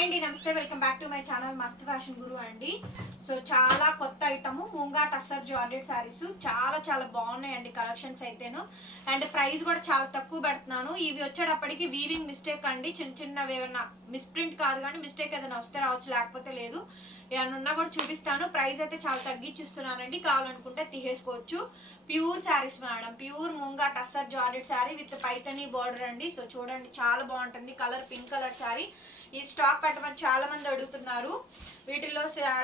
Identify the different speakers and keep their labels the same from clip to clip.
Speaker 1: Hi అండి నమస్తే. Welcome back to my channel Mast fashion guru అండి. సో చాలా కొత్త ఐటమ్ ముంగా టస్సర్ జార్డెడ్ శారీస్ చాలా చాలా బాగున్నాయండి కలెక్షన్స్ అయితేను. అండ్ ప్రైస్ కూడా చాలా తక్కువ పెడుతున్నాను. ఇవి వచ్చేటప్పటికి వీవింగ్ మిస్టేక్ అండి. చిన్న చిన్నవి ఏమన్నా మిస్ప్రింట్ కాదు కానీ మిస్టేక్ ఏదైనా వస్తే రావచ్చు లేకపోతే లేదు. ఏమన్నా ఉన్నా కూడా చూపిస్తాను. ప్రైస్ అయితే చాలా తగ్గించిస్తున్నానండి కావాలనుకుంటే తీసేసుకోవచ్చు. Pure saris madam. Pure munga tussar georgette sari with Paithani border అండి. సో చూడండి చాలా బాగుంటుంది. కలర్ పింక్ కలర్ శారీ ఈ స్టాక్ పెట్టమని చాలా మంది అడుగుతున్నారు. వీటిలో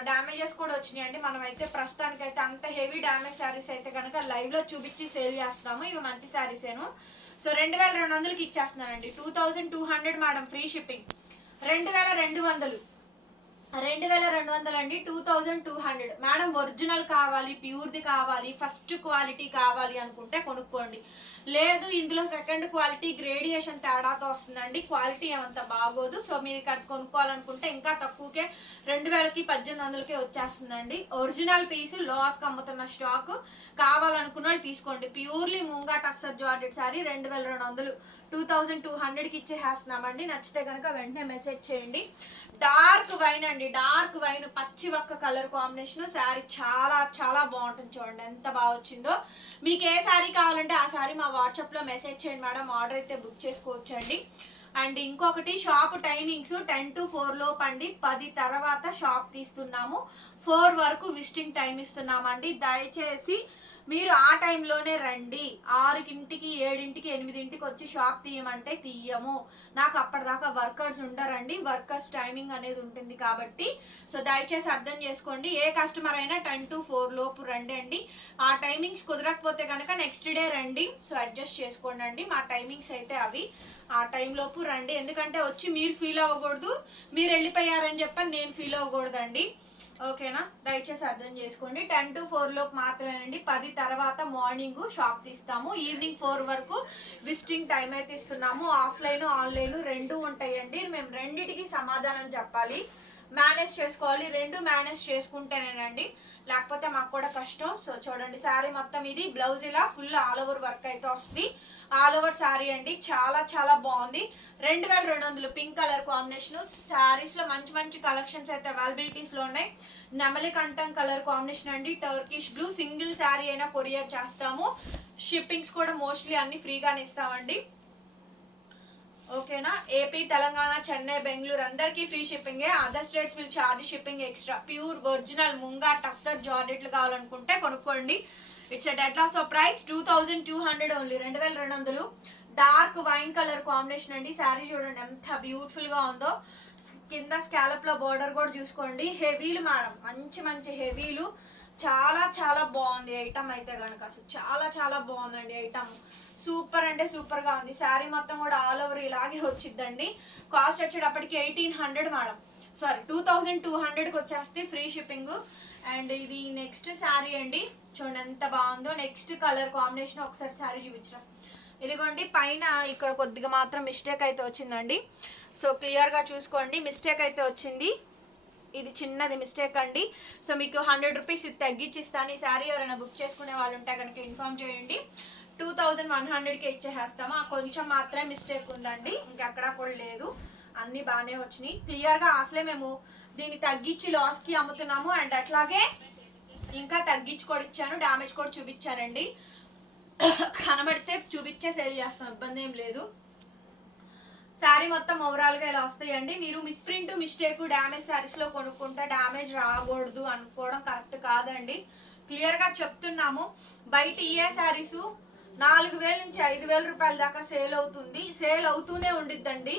Speaker 1: డ్యామేజెస్ కూడా వచ్చినాయండి. మనం అయితే ప్రస్తుతానికి అయితే అంత హెవీ డ్యామేజ్ శారీస్ అయితే కనుక లైవ్లో చూపించి సేల్ చేస్తాము ఇవి మంచి శారీసేను సో రెండు వేల రెండు వందలకి ఇచ్చేస్తున్నానండి. Two thousand two hundred madam free shipping. రెండు వేల రెండు వందలు. రెండు వేల రెండు వందలు అండి two thousand two hundred. Madam original కావాలి ప్యూర్ది కావాలి ఫస్ట్ క్వాలిటీ కావాలి అనుకుంటే కొనుక్కోండి. లేదు ఇందులో సెకండ్ క్వాలిటీ గ్రేడియేషన్ తేడాతో వస్తుందండి. క్వాలిటీ అంత బాగోదు. సో మీరు అది కొనుక్కోవాలనుకుంటే ఇంకా తక్కువకే రెండు వేలకి పద్దెనిమిది వందలకే వచ్చేస్తుందండి. ఒరిజినల్ పీస్ లోస్కి అమ్ముతున్న స్టాక్ కావాలనుకున్న వాళ్ళు తీసుకోండి. ప్యూర్లీ ముంగా టస్సర్ జార్డెడ్ సారీ రెండు వేల రెండు వందలు టూ థౌజండ్ టూ హండ్రెడ్కి ఇచ్చేసేస్తున్నామండి. నచ్చితే కనుక వెంటనే మెసేజ్ చేయండి. డార్క్ వైన్ అండి. డార్క్ వైన్ పచ్చి ఒక్క కలర్ కాంబినేషన్ శారీ చాలా చాలా బాగుంటుంది చూడండి. ఎంత బాగా వచ్చిందో. మీకు ఏ శారీ కావాలంటే ఆ శారీ మా వాట్సాప్లో మెసేజ్ చేయండి మేడం. ఆర్డర్ అయితే బుక్ చేసుకోవచ్చండి. అండ్ ఇంకొకటి shop timings ten to four లోపు అండి. పది తర్వాత షాప్ తీస్తున్నాము. ఫోర్ వరకు విజిటింగ్ టైం ఇస్తున్నామండి. దయచేసి మీరు ఆ టైంలోనే రండి. ఆరుకింటికి ఏడింటికి ఎనిమిదింటికి వచ్చి షాప్ తీయమంటే తీయము. నాకు అప్పటిదాకా వర్కర్స్ ఉండరండి. వర్కర్స్ టైమింగ్ అనేది ఉంటుంది కాబట్టి. సో దయచేసి అర్థం చేసుకోండి. ఏ కస్టమర్ అయినా టెన్ టు ఫోర్ లోపు రండి అండి. ఆ టైమింగ్స్ కుదరకపోతే కనుక నెక్స్ట్ డే రండి. సో అడ్జస్ట్ చేసుకోండి అండి. మా టైమింగ్స్ అయితే అవి. ఆ టైంలోపు రండి. ఎందుకంటే వచ్చి మీరు ఫీల్ అవ్వకూడదు. మీరు వెళ్ళిపోయారని చెప్పని నేను ఫీల్ అవ్వకూడదండి. ఓకేనా? దయచేసి అర్థం చేసుకోండి. టెన్ టు ఫోర్ లోపు మాత్రమేనండి. పది తర్వాత మార్నింగ్ షాప్ తీస్తాము. ఈవినింగ్ ఫోర్ వరకు విజిటింగ్ టైం అయితే ఇస్తున్నాము. ఆఫ్లైన్ ఆన్లైన్ రెండు ఉంటాయండి. మేము రెండిటికి సమాధానం చెప్పాలి. మేనేజ్ చేసుకోవాలి. రెండు మేనేజ్ చేసుకుంటేనేనండి. లేకపోతే మాకు కూడా కష్టం. సో చూడండి శారీ మొత్తం ఇది. బ్లౌజ్ ఇలా ఫుల్ ఆల్ ఓవర్ వర్క్ అయితే వస్తుంది. ఆల్ ఓవర్ శారీ అండి. చాలా చాలా బాగుంది. రెండు వేల రెండు వందలు పింక్ కలర్ కాంబినేషన్. శారీస్లో మంచి మంచి కలెక్షన్స్ అయితే అవైలబిలిటీస్లో ఉన్నాయి. నెమలి కంఠం కలర్ కాంబినేషన్ అండి. టర్కిష్ బ్లూ సింగిల్ శారీ అయినా కొరియర్ చేస్తాము. షిప్పింగ్స్ కూడా మోస్ట్లీ అన్ని ఫ్రీగానే ఇస్తామండి. ఓకేనా? ఏపీ తెలంగాణ చెన్నై బెంగళూరు అందరికీ free షిప్పింగే other states will charge shipping extra pure original munga tussar జార్డెట్లు కావాలనుకుంటే కొనుక్కోండి. It's at loss of price two thousand two hundred only రెండు వేల రెండు వందలు. డార్క్ వైన్ కలర్ కాంబినేషన్ అండి. శారీ చూడండి ఎంత బ్యూటిఫుల్గా ఉందో. కింద స్కాలప్లో బోర్డర్ కూడా చూసుకోండి. హెవీలు మేడం మంచి మంచి హెవీలు చాలా చాలా బాగుంది ఐటమ్ అయితే కనుక అసలు చాలా చాలా బాగుందండి ఐటమ్ సూపర్ అంటే సూపర్గా ఉంది. శారీ మొత్తం కూడా ఆల్ ఓవర్ ఇలాగే వచ్చిందండి. కాస్ట్ వచ్చేటప్పటికి eighteen hundred madam. Sorry two thousand two హండ్రెడ్కి వచ్చేస్తే ఫ్రీ షిప్పింగ్. అండ్ ఇది నెక్స్ట్ శారీ అండి. చూడండి ఎంత బాగుందో. నెక్స్ట్ కలర్ కాంబినేషన్ ఒకసారి శారీ చూపించరా. ఇదిగోండి పైన ఇక్కడ కొద్దిగా మాత్రం మిస్టేక్ అయితే వచ్చిందండి. సో క్లియర్గా చూసుకోండి. మిస్టేక్ అయితే వచ్చింది. ఇది చిన్నది మిస్టేక్ అండి. సో మీకు హండ్రెడ్ రూపీస్ ఇది తగ్గించి ఇస్తాను. ఈ శారీ ఎవరైనా బుక్ చేసుకునే వాళ్ళు ఉంటే కనుక ఇన్ఫామ్ చేయండి. టూ థౌజండ్ వన్ హండ్రెడ్కి ఇచ్చేసేస్తాము. ఆ కొంచెం మాత్రమే మిస్టేక్ ఉందండి. ఇంకెక్కడా కూడా లేదు. అన్నీ బాగానే వచ్చినాయి. క్లియర్గా అసలే మేము దీన్ని తగ్గించి లాస్కి అమ్ముతున్నాము. అండ్ అట్లాగే ఇంకా తగ్గించి కూడా ఇచ్చాను. డ్యామేజ్ కూడా చూపించానండి. కనబడితే చూపించే సేల్ చేస్తాం. ఇబ్బంది ఏం లేదు. శారీ మొత్తం ఓవరాల్గా ఇలా వస్తాయండి. మీరు మిస్ప్రింట్ మిస్టేక్ డ్యామేజ్ శారీస్లో కొనుక్కుంటే డ్యామేజ్ రాకూడదు అనుకోవడం కరెక్ట్ కాదండి. క్లియర్గా చెప్తున్నాము. బయట ఏ శారీస్ నాలుగు వేల నుంచి ఐదు వేల రూపాయల దాకా సేల్ అవుతుంది. సేల్ అవుతూనే ఉండిద్దండి.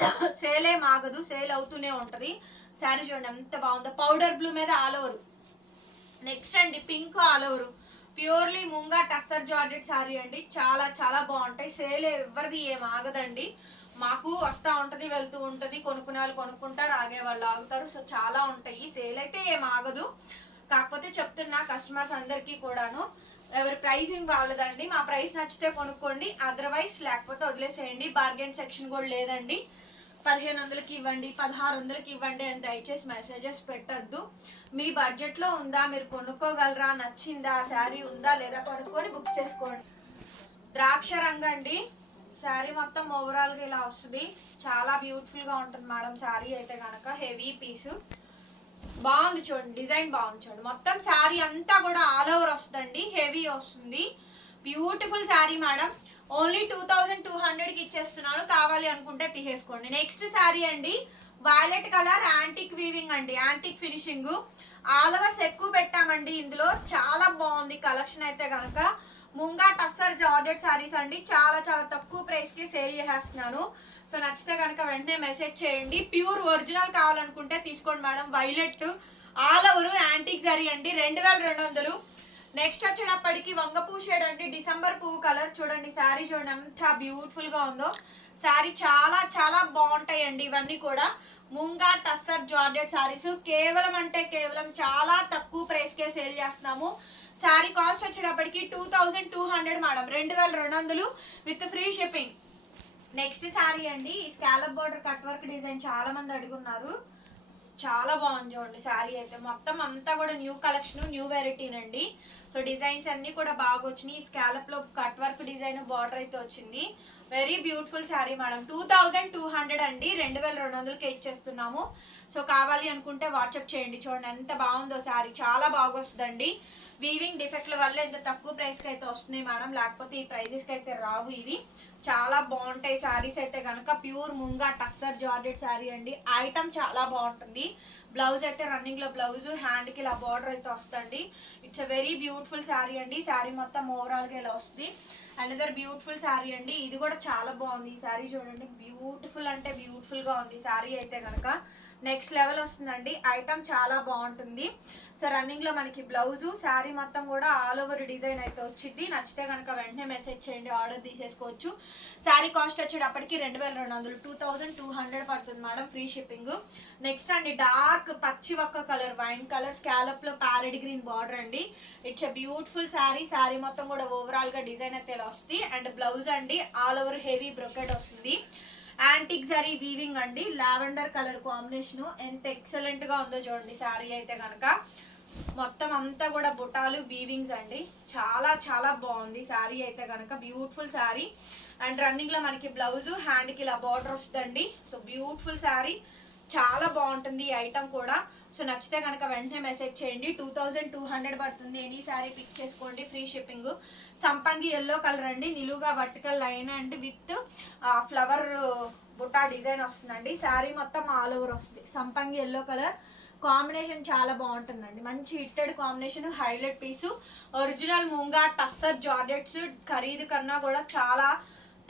Speaker 1: సేలే మాగదు ఆగదు సేల్ అవుతూనే ఉంటది. శారీ చూడండి ఎంత బాగుందో. పౌడర్ బ్లూ మీద ఆల్ ఓవర్. నెక్స్ట్ అండి pink all over. Purely munga tussar georgette sari అండి. చాలా చాలా బాగుంటాయి. సేల్ ఎవరిది ఏం ఆగదండి. మాకు వస్తూ ఉంటుంది వెళ్తూ ఉంటుంది. కొనుక్కునే వాళ్ళు కొనుక్కుంటారు ఆగే వాళ్ళు ఆగుతారు. సో చాలా ఉంటాయి. సేల్ అయితే ఏం ఆగదు. కాకపోతే చెప్తున్నా కస్టమర్స్ అందరికీ కూడాను. ఎవరి ప్రైసింగ్ వాళ్ళదండి మా ప్రైస్ నచ్చితే కొనుక్కోండి. అదర్వైజ్ లేకపోతే వదిలేసేయండి. బార్గెన్ సెక్షన్ కూడా లేదండి. పదిహేను వందలకి ఇవ్వండి పదహారు వందలకి ఇవ్వండి అని దయచేసి మెసేజెస్ పెట్టద్దు. మీ బడ్జెట్లో ఉందా మీరు కొనుక్కోగలరా నచ్చిందా శారీ ఉందా లేదా కొనుక్కొని బుక్ చేసుకోండి. ద్రాక్ష రంగండి అండి. శారీ మొత్తం ఓవరాల్గా ఇలా వస్తుంది. చాలా బ్యూటిఫుల్గా ఉంటుంది మేడం. శారీ అయితే కనుక హెవీ పీసు బాగుంది చూడండి డిజైన్ బాగుంది చూడండి. మొత్తం శారీ అంతా కూడా ఆల్ ఓవర్ వస్తుందండి హెవీ వస్తుంది. Beautiful sari madam. Only two thousand two హండ్రెడ్కి ఇచ్చేస్తున్నాను కావాలి అనుకుంటే తీసేసుకోండి. నెక్స్ట్ శారీ అండి వైలెట్ కలర్ యాంటిక్ వీవింగ్ అండి యాంటిక్ ఫినిషింగ్ ఆల్ ఓవర్స్ ఎక్కువ పెట్టామండి ఇందులో. చాలా బాగుంది కలెక్షన్ అయితే కనుక ముంగా టస్సర్ జార్డెడ్ శారీస్ అండి. చాలా చాలా తక్కువ ప్రైస్కి సేల్ చేసేస్తున్నాను. సో నచ్చితే కనుక వెంటనే మెసేజ్ చేయండి. ప్యూర్ ఒరిజినల్ కావాలనుకుంటే తీసుకోండి madam. Violet all over antique zari అండి. రెండు వేల రెండు వందలు. నెక్స్ట్ వచ్చేటప్పటికి వంగపూ షేడ్ అండి. డిసెంబర్ పువ్వు కలర్ చూడండి శారీ చూడండి ఎంత బ్యూటిఫుల్గా ఉందో. శారీ చాలా చాలా బాగుంటాయండి ఇవన్నీ కూడా. ముంగా టస్సర్ జార్డెడ్ శారీస్ కేవలం అంటే కేవలం చాలా తక్కువ ప్రైస్కే సేల్ చేస్తున్నాము. శారీ కాస్ట్ వచ్చేటప్పటికి two thousand two hundred madam. రెండు వేల రెండు వందలు with free shipping next sari అండి ఈ scallop border cut work design చాలా మంది అడుగున్నారు. చాలా బాగుంది చూడండి శారీ అయితే. మొత్తం అంతా కూడా న్యూ కలెక్షన్ న్యూ వెరైటీనండి సో డిజైన్స్ అన్ని కూడా బాగా వచ్చినాయి స్కాలప్లో కట్ వర్క్ డిజైన్ బార్డర్ అయితే వచ్చింది. Very beautiful sari madam two thousand two hundred అండి. రెండు వేల రెండు వందలకి ఇచ్చేస్తున్నాము. సో కావాలి అనుకుంటే వాట్సాప్ చేయండి. చూడండి ఎంత బాగుందో శారీ చాలా బాగా వస్తుందండి వీవింగ్ డిఫెక్ట్ల వల్ల ఇంత తక్కువ ప్రైస్కి అయితే వస్తున్నాయి మేడం లేకపోతే ఈ ప్రైజెస్కి అయితే రావు ఇవి. చాలా బాగుంటాయి శారీస్ అయితే కనుక ప్యూర్ ముంగా టస్సర్ జార్జెట్ శారీ అండి. ఐటమ్ చాలా బాగుంటుంది. బ్లౌజ్ అయితే రన్నింగ్లో బ్లౌజ్ హ్యాండ్కి ఇలా బార్డర్ అయితే వస్తుంది it's a very beautiful sari అండి. శారీ మొత్తం ఓవరాల్గా ఇలా వస్తుంది. అనదర్ బ్యూటిఫుల్ శారీ అండి. ఇది కూడా చాలా బాగుంది. ఈ శారీ చూడండి. బ్యూటిఫుల్ అంటే బ్యూటిఫుల్గా ఉంది. శారీ అయితే కనుక నెక్స్ట్ లెవెల్ వస్తుందండి. ఐటమ్ చాలా బాగుంటుంది. సో రన్నింగ్లో మనకి బ్లౌజు శారీ మొత్తం కూడా ఆల్ ఓవర్ డిజైన్ అయితే వచ్చింది. నచ్చితే కనుక వెంటనే మెసేజ్ చేయండి ఆర్డర్ తీసేసుకోవచ్చు. శారీ కాస్ట్ వచ్చేటప్పటికి రెండు వేల రెండు వందలు టూ థౌజండ్ టూ హండ్రెడ్ పడుతుంది మేడం ఫ్రీ షిప్పింగ్. నెక్స్ట్ అండి డార్క్ పచ్చి ఒక్క కలర్ వైన్ కలర్ స్కాలప్లో ప్యారెడ్ గ్రీన్ బార్డర్ అండి. It's a beautiful sari. Sari మొత్తం కూడా ఓవరాల్గా డిజైన్ అయితే వస్తుంది. అండ్ బ్లౌజ్ అండి ఆల్ ఓవర్ హెవీ బ్రొకెట్ వస్తుంది. యాంటిక్ జరీ వీవింగ్ అండి. లావెండర్ కలర్ కాంబినేషన్ ఎంత ఎక్సలెంట్గా ఉందో చూడండి శారీ అయితే కనుక మొత్తం అంతా కూడా బుటాలు వీవింగ్స్ అండి. చాలా చాలా బాగుంది శారీ అయితే కనుక బ్యూటిఫుల్ శారీ అండ్ రన్నింగ్లో మనకి బ్లౌజ్ హ్యాండ్కి ఇలా బార్డర్ వస్తుందండి. సో బ్యూటిఫుల్ శారీ చాలా బాగుంటుంది ఈ ఐటమ్ కూడా. సో నచ్చితే కనుక వెంటనే మెసేజ్ చేయండి. టూ థౌజండ్ టూ హండ్రెడ్ పడుతుంది. ఎనీ శారీ పిక్ చేసుకోండి. ఫ్రీ షిప్పింగ్ సంపంగి ఎల్లో కలర్ అండి. నిలువుగా vertical line and with flower Butta design వస్తుందండి. శారీ మొత్తం ఆల్ ఓవర్ వస్తుంది. సంపంగి ఎల్లో కలర్ కాంబినేషన్ చాలా బాగుంటుందండి. మంచి hitted combination highlight piece original munga tussar georgettes ఖరీదు కన్నా కూడా చాలా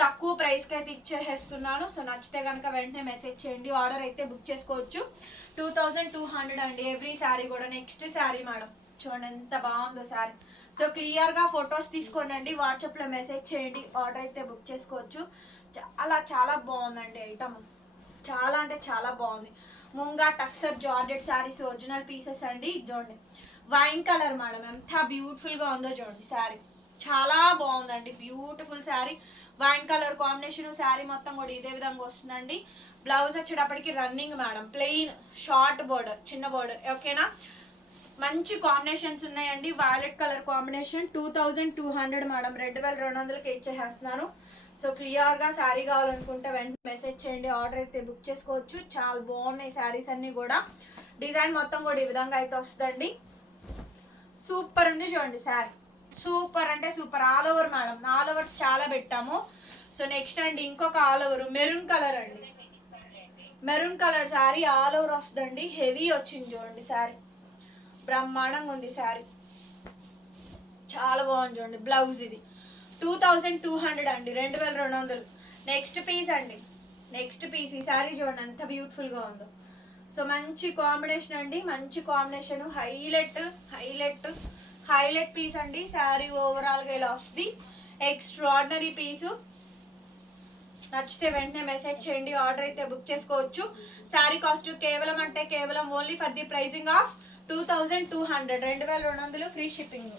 Speaker 1: తక్కువ ప్రైస్కి అయితే ఇచ్చేసేస్తున్నాను సో నచ్చితే కనుక వెంటనే మెసేజ్ చేయండి. ఆర్డర్ అయితే బుక్ చేసుకోవచ్చు. టూ థౌజండ్ టూ హండ్రెడ్ అండి. ఎవ్రీ శారీ కూడా నెక్స్ట్ శారీ మేడం చూడండి ఎంత బాగుందో శారీ సో క్లియర్గా ఫొటోస్ తీసుకోండి వాట్సాప్లో మెసేజ్ చేయండి ఆర్డర్ అయితే బుక్ చేసుకోవచ్చు. చాలా చాలా బాగుందండి ఐటమ్. చాలా అంటే చాలా బాగుంది. Munga tussar georgette saris original pieces అండి చూడండి వైన్ కలర్ మేడం ఎంత బ్యూటిఫుల్గా ఉందో చూడండి శారీ. చాలా బాగుందండి beautiful sari. Wine colour combination sari మొత్తం కూడా ఇదే విధంగా వస్తుందండి. బ్లౌజ్ వచ్చేటప్పటికి running madam plain short border చిన్న బోర్డర్ ఓకేనా? మంచి కాంబినేషన్స్ ఉన్నాయండి. Violet colour combination two thousand two hundred madam రెండు వేల రెండు వందలకి ఇచ్చేసేస్తున్నాను. సో క్లియర్గా శారీ కావాలనుకుంటే వెంటనే మెసేజ్ చేయండి. ఆర్డర్ అయితే బుక్ చేసుకోవచ్చు. చాలా బాగున్నాయి శారీస్ అన్నీ కూడా. డిజైన్ మొత్తం కూడా ఈ విధంగా అయితే వస్తుందండి. సూపర్ ఉంది చూడండి శారీ సూపర్ అంటే super all over madam all overs చాలా పెట్టాము. సో నెక్స్ట్ అండి ఇంకొక ఆల్ ఓవర్ మెరూన్ కలర్ అండి. Maroon colour sari all over వస్తుందండి. హెవీ వచ్చింది చూడండి శారీ బ్రహ్మాండంగా ఉంది శారీ. చాలా బాగుంది చూడండి బ్లౌజ్ ఇది. టూ థౌజండ్ టూ హండ్రెడ్ అండి రెండు వేల రెండు వందలు. నెక్స్ట్ పీస్ అండి. నెక్స్ట్ పీస్ ఈ శారీ చూడండి ఎంత బ్యూటిఫుల్గా ఉందో. సో మంచి కాంబినేషన్ అండి మంచి combination highlight highlight highlight piece అండి. శారీ ఓవరాల్గా ఇలా వస్తుంది. ఎక్స్ట్రాడినరీ పీసు నచ్చితే వెంటనే మెసేజ్ చేయండి ఆర్డర్ అయితే బుక్ చేసుకోవచ్చు. శారీ కాస్ట్ కేవలం అంటే కేవలం only for the pricing of two thousand two hundred రెండు వేల రెండు వందలు free shipping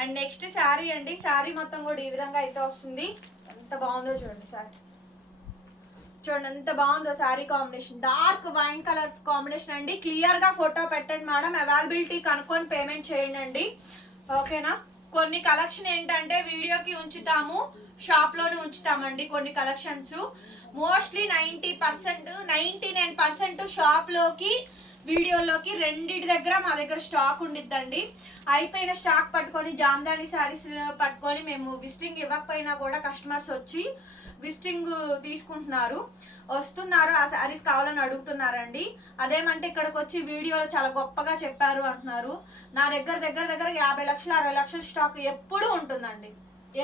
Speaker 1: and next sari అండి శారీ మొత్తం కూడా ఈ విధంగా అయితే వస్తుంది. ఎంత బాగుందో చూడండి శారీ చూడండి ఎంత బాగుందో sari combination dark wine colour combination అండి. క్లియర్గా ఫోటో పెట్టండి మేడం అవైలబిలిటీ కనుక్కొని పేమెంట్ చేయండి అండి. ఓకేనా కొన్ని కలెక్షన్ ఏంటంటే వీడియోకి ఉంచుతాము షాప్లోనే ఉంచుతామండి కొన్ని collections mostly ninety percent ninety nine percent షాప్లోకి వీడియోలోకి రెండింటి దగ్గర మా దగ్గర స్టాక్ ఉండిద్దండి. అయిపోయిన స్టాక్ పట్టుకొని జామ్దాని శారీస్ పట్టుకొని మేము విజిటింగ్ ఇవ్వకపోయినా కూడా కస్టమర్స్ వచ్చి విజిటింగ్ తీసుకుంటున్నారు. వస్తున్నారు ఆ శారీస్ కావాలని అడుగుతున్నారండి. అదేమంటే ఇక్కడికి వచ్చి వీడియోలో చాలా గొప్పగా చెప్పారు అంటున్నారు. నా దగ్గర దగ్గర దగ్గర యాభై లక్షలు అరవై లక్షల స్టాక్ ఎప్పుడూ ఉంటుందండి.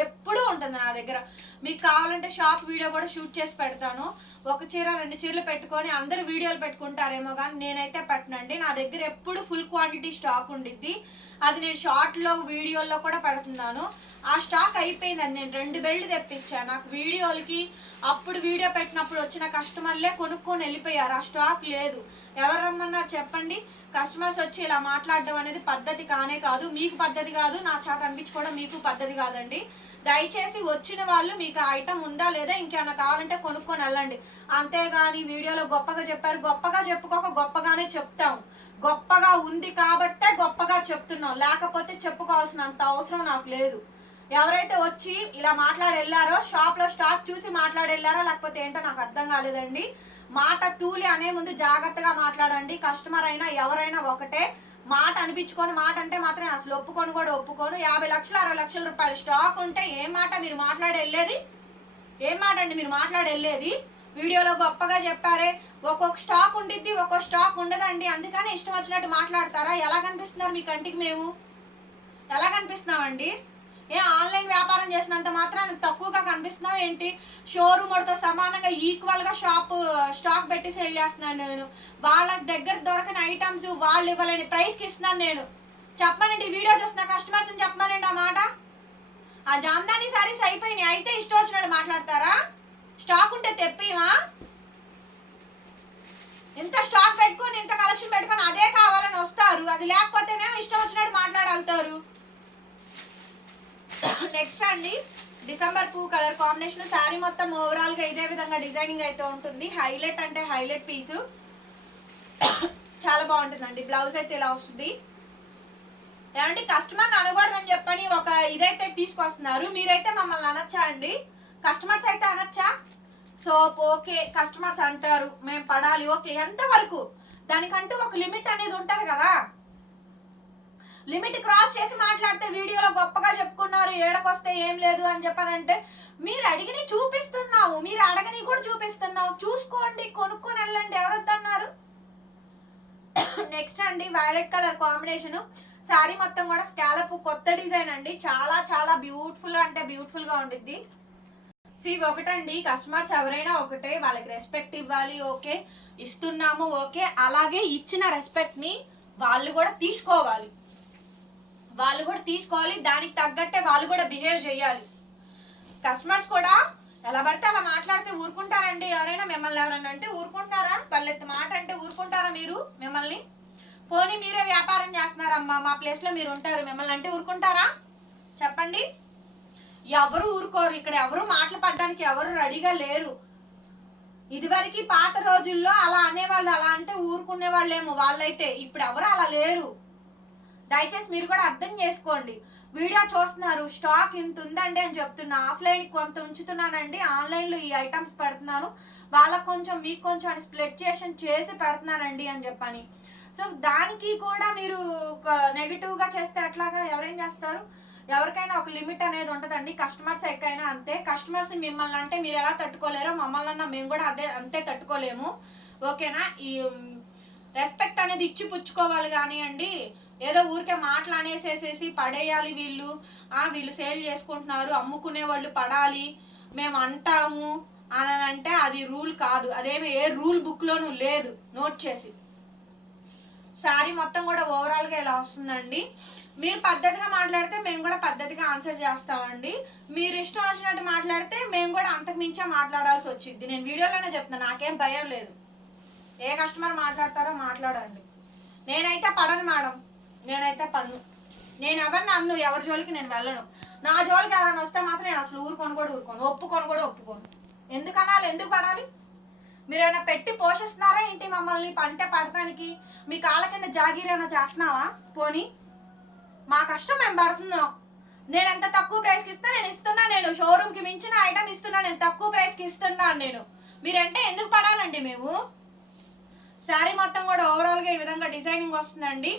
Speaker 1: ఎప్పుడూ ఉంటుంది నా దగ్గర. మీకు కావాలంటే షాప్ వీడియో కూడా షూట్ చేసి పెడతాను. ఒక చీర రెండు చీరలు పెట్టుకొని అందరు వీడియోలు పెట్టుకుంటారేమో కానీ నేనైతే పెట్టనండి. నా దగ్గర ఎప్పుడు ఫుల్ క్వాంటిటీ స్టాక్ ఉండిద్ది. అది నేను షార్ట్లో వీడియోల్లో కూడా పెడుతున్నాను. ఆ స్టాక్ అయిపోయిందండి. నేను రెండు బెల్ట్ తెప్పించాను నాకు వీడియోలకి అప్పుడు వీడియో పెట్టినప్పుడు వచ్చిన కస్టమర్లే కొనుక్కొని వెళ్ళిపోయారు. ఆ స్టాక్ లేదు. ఎవరు రమ్మన్నారు చెప్పండి. కస్టమర్స్ వచ్చి ఇలా మాట్లాడడం అనేది పద్ధతి కానే కాదు. మీకు పద్ధతి కాదు. నా చేత అనిపించుకోవడం మీకు పద్ధతి కాదండి. దయచేసి వచ్చిన వాళ్ళు మీకు ఆ ఐటమ్ ఉందా లేదా ఇంకేమైనా కావాలంటే కొనుక్కొని వెళ్ళండి. అంతేగాని వీడియోలో గొప్పగా చెప్పారు. గొప్పగా చెప్పుకోక గొప్పగానే చెప్తాం. గొప్పగా ఉంది కాబట్టే గొప్పగా చెప్తున్నాం. లేకపోతే చెప్పుకోవాల్సినంత అవసరం నాకు లేదు. ఎవరైతే వచ్చి ఇలా మాట్లాడి వెళ్ళారో షాప్లో స్టాక్ చూసి మాట్లాడి వెళ్ళారో లేకపోతే ఏంటో నాకు అర్థం కాలేదండి. మాట తూలి అనే ముందు జాగ్రత్తగా మాట్లాడండి. కస్టమర్ అయినా ఎవరైనా ఒకటే. మాట అనిపించుకొని మాట అంటే మాత్రం అసలు ఒప్పుకొని కూడా ఒప్పుకోను. యాభై లక్షలు అరవై లక్షల రూపాయలు స్టాక్ ఉంటే ఏం మాట మీరు మాట్లాడి వెళ్ళేది ఏం మాట అండి మీరు మాట్లాడి వెళ్ళేది వీడియోలో గొప్పగా చెప్పారే. ఒక్కొక్క స్టాక్ ఉండిద్ది ఒక్కొక్క స్టాక్ ఉండదండి. అందుకని ఇష్టం వచ్చినట్టు మాట్లాడతారా? ఎలా కనిపిస్తున్నారు మీ కంటికి మేము? ఎలా కనిపిస్తున్నామండి? ఏ ఆన్లైన్ వ్యాపారం చేసినంత మాత్రం తక్కువగా కనిపిస్తున్నావు ఏంటి? షోరూమ్తో సమానంగా ఈక్వల్గా షాప్ స్టాక్ పెట్టి సేల్ చేస్తున్నాను నేను. వాళ్ళ దగ్గర దొరకని ఐటమ్స్ వాళ్ళు ఇవ్వలేని ప్రైస్కి ఇస్తున్నాను నేను. చెప్పానండి వీడియో చూస్తున్న కస్టమర్స్ చెప్పానండి ఆ మాట. ఆ జాందాని సారీస్ అయిపోయినాయి. అయితే ఇష్టం వచ్చినట్టు మాట్లాడతారా? స్టాక్ ఉంటే తెప్పివా? ఇంత స్టాక్ పెట్టుకొని ఇంత కలెక్షన్ పెట్టుకొని అదే కావాలని వస్తారు. అది లేకపోతేనేమో ఇష్టం వచ్చినట్టు మాట్లాడగలుగుతారు. నెక్స్ట్ అండి. డిసెంబర్ పూ కలర్ కాంబినేషన్ శారీ మొత్తం ఓవరాల్గా ఇదే విధంగా డిజైనింగ్ అయితే ఉంటుంది. హైలైట్ అంటే హైలైట్ పీసు చాలా బాగుంటుందండి. బ్లౌజ్ అయితే ఇలా వస్తుంది. ఏమంటే కస్టమర్ని అనకూడదని చెప్పని ఒక ఇదైతే తీసుకొస్తున్నారు. మీరైతే మమ్మల్ని అనొచ్చా అండి? కస్టమర్స్ అయితే అనొచ్చా? సో ఓకే కస్టమర్స్ అంటారు. మేము పడాలి. ఓకే ఎంతవరకు? దానికంటూ ఒక లిమిట్ అనేది ఉంటుంది కదా. లిమిట్ క్రాస్ చేసి మాట్లాడితే వీడియోలో గొప్పగా చెప్పుకున్నారు ఏడకొస్తే ఏం లేదు అని చెప్పానంటే మీరు అడిగిని చూపిస్తున్నావు మీరు అడగని కూడా చూపిస్తున్నావు. చూసుకోండి కొనుక్కొని వెళ్ళండి. ఎవరొద్దన్నారు? నెక్స్ట్ అండి వైలెట్ కలర్ కాంబినేషన్ శారీ మొత్తం కూడా స్కాలప్ కొత్త డిజైన్ అండి. చాలా చాలా బ్యూటిఫుల్ అంటే బ్యూటిఫుల్గా ఉండిద్ది. సి ఒకటండి. కస్టమర్స్ ఎవరైనా ఒకటే వాళ్ళకి రెస్పెక్ట్ ఇవ్వాలి ఓకే. ఇస్తున్నాము ఓకే. అలాగే ఇచ్చిన రెస్పెక్ట్ని వాళ్ళు కూడా తీసుకోవాలి. వాళ్ళు కూడా తీసుకోవాలి. దానికి తగ్గట్టే వాళ్ళు కూడా బిహేవ్ చేయాలి. కస్టమర్స్ కూడా ఎలా పడితే అలా మాట్లాడితే ఊరుకుంటారండి. ఎవరైనా మిమ్మల్ని ఎవరైనా అంటే ఊరుకుంటారా వాళ్ళెత్తి మాట అంటే ఊరుకుంటారా మీరు మిమ్మల్ని? పోనీ మీరే వ్యాపారం చేస్తున్నారమ్మా. మా ప్లేస్లో మీరు ఉంటారు. మిమ్మల్ని అంటే ఊరుకుంటారా? చెప్పండి. ఎవరు ఊరుకోరు. ఇక్కడ ఎవరు మాటలు పడడానికి ఎవరు రెడీగా లేరు. ఇదివరకు పాత రోజుల్లో అలా అనేవాళ్ళు అలా అంటే ఊరుకునే వాళ్ళేమో వాళ్ళైతే. ఇప్పుడు ఎవరు అలా లేరు. దయచేసి మీరు కూడా అర్థం చేసుకోండి. వీడియో చూస్తున్నారు స్టాక్ ఇంత ఉందండి అని చెప్తున్నా ఆఫ్లైన్ కొంత ఉంచుతున్నానండి ఆన్లైన్లో ఈ ఐటమ్స్ పెడుతున్నాను వాళ్ళకి కొంచెం మీకు కొంచెం అని స్ప్లిటేషన్ చేసి పెడుతున్నానండి అని చెప్పని. సో దానికి కూడా మీరు నెగిటివ్గా చేస్తే ఎట్లాగా ఎవరేం చేస్తారు? ఎవరికైనా ఒక లిమిట్ అనేది ఉంటుందండి కస్టమర్స్ ఎక్కైనా అంతే. కస్టమర్స్ మిమ్మల్ని అంటే మీరు ఎలా తట్టుకోలేరో మమ్మల్ని అన్న మేము కూడా అదే అంతే తట్టుకోలేము. ఓకేనా? ఈ రెస్పెక్ట్ అనేది ఇచ్చి పుచ్చుకోవాలి కానివ్వండి ఏదో ఊరికే మాటలు అనేసేసేసి పడేయాలి వీళ్ళు. ఆ వీళ్ళు సేల్ చేసుకుంటున్నారు అమ్ముకునే వాళ్ళు పడాలి మేము అంటాము అని అంటే అది రూల్ కాదు. అదేమి ఏ రూల్ బుక్లోనూ లేదు. నోట్ చేసి. శారీ మొత్తం కూడా ఓవరాల్గా ఇలా వస్తుందండి. మీరు పద్ధతిగా మాట్లాడితే మేము కూడా పద్ధతిగా ఆన్సర్ చేస్తామండి. మీరు ఇష్టం వచ్చినట్టు మాట్లాడితే మేము కూడా అంతకు మించే మాట్లాడాల్సి వచ్చింది నేను వీడియోలోనే చెప్తాను నాకేం భయం లేదు. ఏ కస్టమర్ మాట్లాడతారో మాట్లాడండి. నేనైతే పడను మేడం. నేనైతే పన్ను. నేను ఎవరిని అన్ను ఎవరి జోలికి నేను వెళ్ళను. నా జోలికి ఎవరైనా వస్తే మాత్రం నేను అసలు ఊరుకొని కూడా ఊరుకోను. ఒప్పుకొని కూడా ఒప్పుకోను. ఎందుకు అనాలి ఎందుకు పడాలి? మీరు ఏమైనా పెట్టి పోషిస్తున్నారా ఏంటి మమ్మల్ని పంటే పడటానికి మీ కాళ్ళ కింద జాగీర్ ఏమైనా చేస్తున్నావా? పోనీ. మా కష్టం మేము పడుతున్నాం. నేను ఎంత తక్కువ ప్రైస్కి ఇస్తా నేను ఇస్తున్నా నేను. షోరూమ్కి మించిన ఐటమ్ ఇస్తున్నా నేను. తక్కువ ప్రైస్కి ఇస్తున్నాను నేను. మీరంటే ఎందుకు పడాలండి మేము? శారీ మొత్తం కూడా ఓవరాల్గా ఈ విధంగా డిజైనింగ్ వస్తుందండి.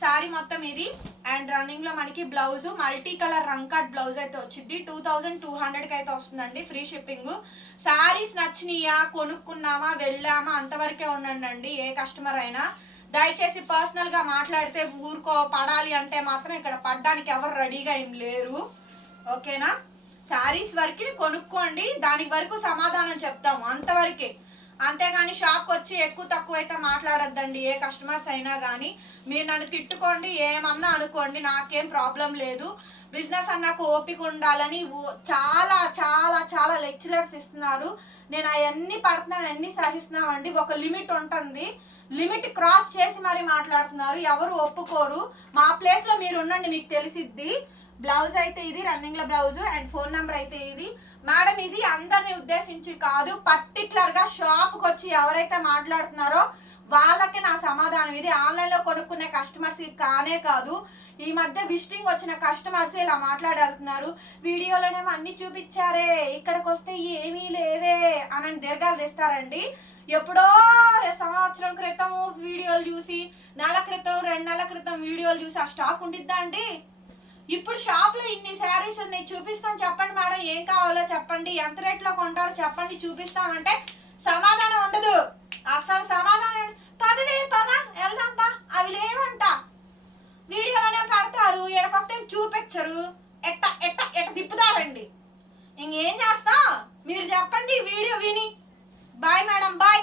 Speaker 1: శారీ మొత్తం ఇది. అండ్ రన్నింగ్లో మనకి బ్లౌజ్ మల్టీ కలర్ రంగ్ బ్లౌజ్ అయితే వచ్చింది. టూ థౌజండ్ టూ హండ్రెడ్కి అయితే వస్తుందండి ఫ్రీ షిప్పింగ్ శారీస్ నచ్చినాయా కొనుక్కున్నామా వెళ్ళామా అంతవరకే ఉండండి ఏ కస్టమర్ అయినా. దయచేసి పర్సనల్గా మాట్లాడితే ఊరుకో పడాలి అంటే మాత్రం ఇక్కడ పడ్డానికి ఎవరు రెడీగా ఏం లేరు. ఓకేనా శారీస్ వరకు కొనుక్కోండి దానికి వరకు సమాధానం చెప్తాము అంతవరకే. అంతేగాని షాప్కి వచ్చి ఎక్కువ తక్కువ అయితే మాట్లాడొద్దండి. ఏ కస్టమర్స్ అయినా కానీ మీరు నన్ను తిట్టుకోండి ఏమన్నా అనుకోండి నాకేం ప్రాబ్లం లేదు. బిజినెస్ అన్నాక ఓపిక ఉండాలని చాలా చాలా చాలా లెక్చరర్స్ ఇస్తున్నారు. నేను అవన్నీ పడుతున్నాను అన్ని సహిస్తున్నామండి. ఒక లిమిట్ ఉంటుంది. లిమిట్ క్రాస్ చేసి మరి మాట్లాడుతున్నారు. ఎవరు ఒప్పుకోరు. మా ప్లేస్లో మీరు ఉండండి మీకు తెలిసిద్ది. బ్లౌజ్ అయితే ఇది రన్నింగ్ల బ్లౌజ్ అండ్ ఫోన్ నెంబర్ అయితే ఇది. మేడం ఇది అందరిని ఉద్దేశించి కాదు పర్టికులర్గా షాప్ వచ్చి ఎవరైతే మాట్లాడుతున్నారో వాళ్ళకి నా సమాధానం. ఇది ఆన్లైన్లో కొనుక్కునే కస్టమర్స్ కానే కాదు ఈ మధ్య విజిటింగ్ వచ్చిన కస్టమర్స్ ఇలా మాట్లాడేళ్తున్నారు వీడియోలోనేమో అన్ని చూపించారే ఇక్కడికి వస్తే ఏమీ లేవే అని దీర్ఘాలు తీస్తారండి. ఎప్పుడో సంవత్సరం క్రితం వీడియోలు చూసి నెల క్రితం రెండు నెలల క్రితం వీడియోలు చూసి ఆ స్టాక్ ఉండిద్దా అండి? ఇప్పుడు షాప్లో ఇన్ని శారీస్ ఉన్నాయి చూపిస్తాం చెప్పండి మేడం ఏం కావాలో చెప్పండి ఎంత రేట్లో కొంటారో చెప్పండి చూపిస్తామంటే సమాధానం ఉండదు. అసలు సమాధానం పదవే పద వెళ్దాంపా అవి లేవంట. వీడియోలోనే పడతారు ఎడకొస్తే చూపించరు. ఎట్ట ఎట్ట ఎట్ట తిప్పుతారండి. ఇంకేం చేస్తాం? మీరు చెప్పండి వీడియో విని. Bye madam bye